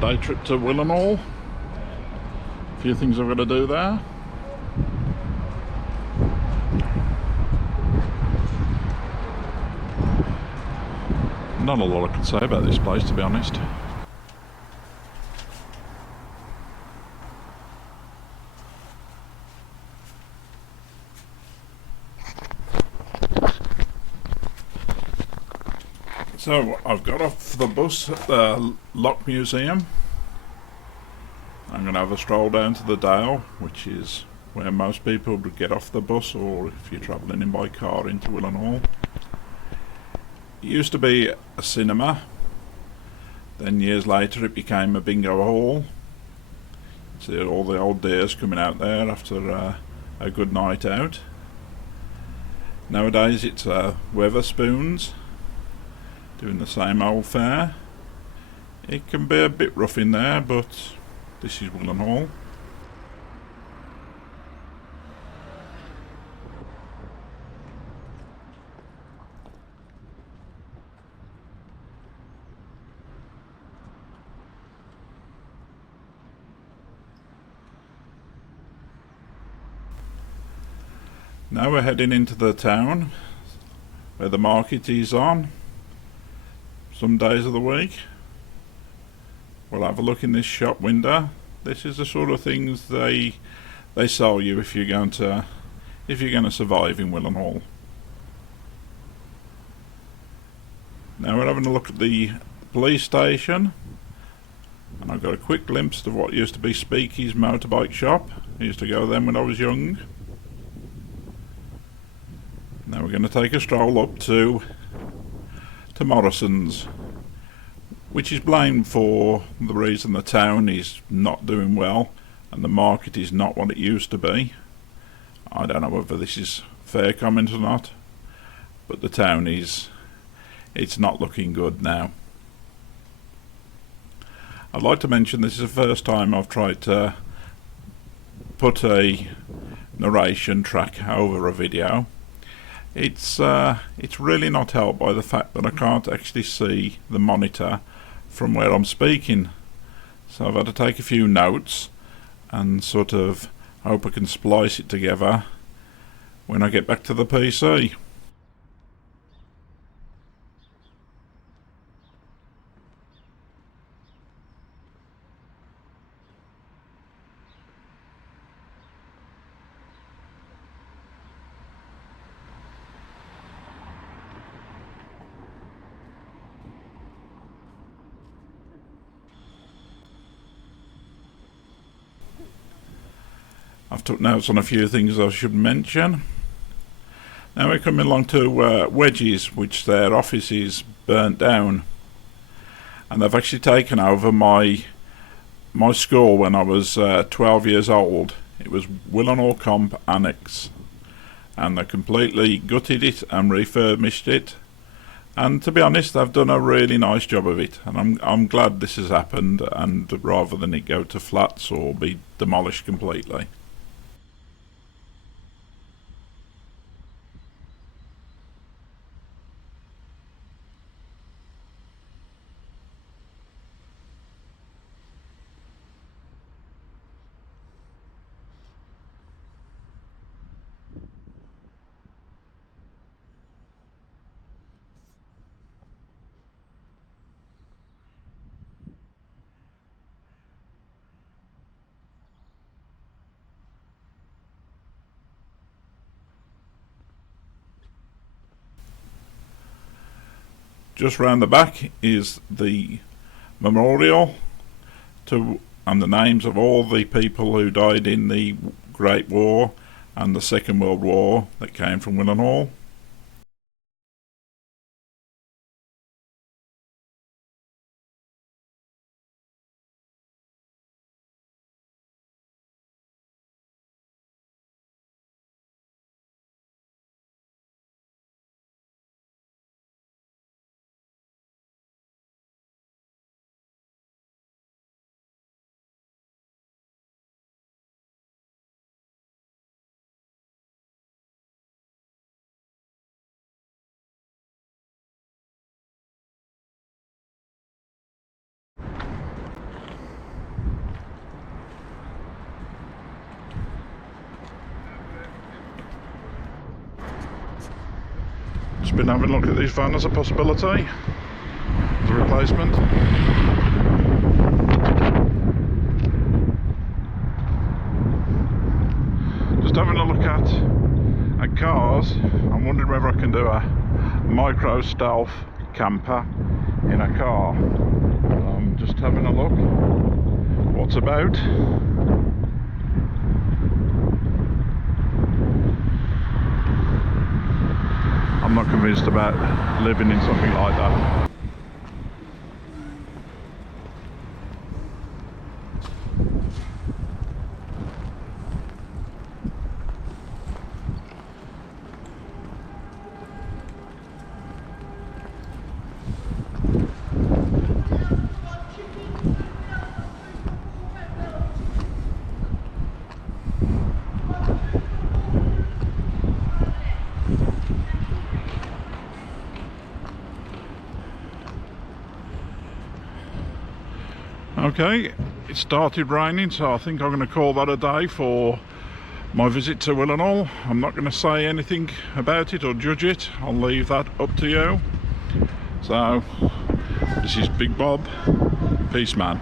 Day trip to Willenhall. A few things I've got to do there. Not a lot I can say about this place, to be honest. So I've got off the bus at the Lock Museum. I'm going to have a stroll down to the Dale, which is where most people would get off the bus, or if you're travelling in by car into Willenhall. It used to be a cinema, then years later it became a bingo hall. See all the old dears coming out there after a good night out. Nowadays it's Weatherspoons doing the same old fare. It can be a bit rough in there, but this is Willenhall. Now we're heading into the town where the market is on some days of the week. We'll have a look in this shop window. This is the sort of things they sell you if you're going to survive in Willenhall. Now we're having a look at the police station, and I've got a quick glimpse of what used to be Speaky's motorbike shop. I used to go there when I was young. Now we're going to take a stroll up to Morrison's, which is blamed for the reason the town is not doing well and the market is not what it used to be. I don't know whether this is fair comment or not, but the town it's not looking good now. I'd like to mention this is the first time I've tried to put a narration track over a video. It's really not helped by the fact that I can't actually see the monitor from where I'm speaking. So I've had to take a few notes and sort of hope I can splice it together when I get back to the PC. I've took notes on a few things I should mention. Now we're coming along to Wedgies, which their office is burnt down, and they've actually taken over my school when I was 12 years old. It was Willenhall Comp Annex, and they completely gutted it and refurbished it. And to be honest, they've done a really nice job of it, and I'm glad this has happened, and rather than it go to flats or be demolished completely. Just round the back is the memorial and the names of all the people who died in the Great War and the Second World War that came from Willenhall. just been having a look at this van as a possibility, as a replacement. Just having a look at cars. I'm wondering whether I can do a micro stealth camper in a car. I'm just having a look what's about. I'm not convinced about living in something like that. Okay, it started raining, so I think I'm going to call that a day for my visit to Willenhall. I'm not going to say anything about it or judge it. I'll leave that up to you. So, this is Big Bob. Peace, man.